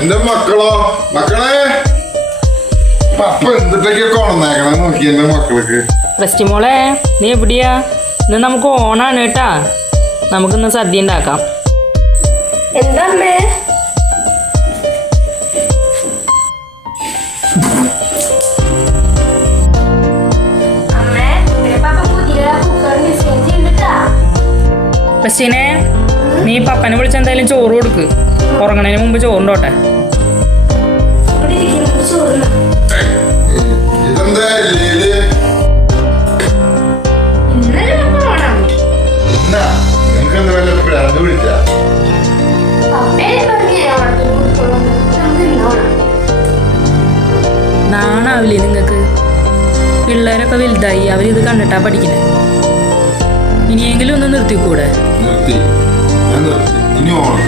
എന്റെ മക്കളോ മക്കളെ പപ്പ എന്തിട്ടൊക്കെ ഉണന്നേക്കണേ നോക്കി എന്റെ മക്കൾക്ക്. റെസ്റ്റി മോളെ നീ എവിടെയാ? ഇന്ന് നമുക്ക് ഓണാണ് കേട്ടാ. നമുക്കിന്ന് സദ്യ ഉണ്ടാക്കാം. എന്താ അമ്മേ? റെസ്റ്റീനെ നീ പപ്പനെ വിളിച്ച് എന്തായാലും ചോറ് കൊടുക്ക്. ഉറങ്ങണതിന് മുമ്പ് ചോറുണ്ടോട്ടെ. ഇതെന്താ ലീല്? എന്നാ നിനക്കെന്താ വല്ല പ്രാന്ത് വിളിച്ചാ? നാണാവില്ലേ നിങ്ങൾക്ക്? പിള്ളേരൊക്കെ വലുതായി, അവരിത് കണ്ടിട്ടാ പഠിക്കണേ. ഇനിയെങ്കിലും ഒന്ന് നിർത്തിക്കൂടെ? നിർത്തി, ഞാൻ നിർത്തി. ഇനി ഓണം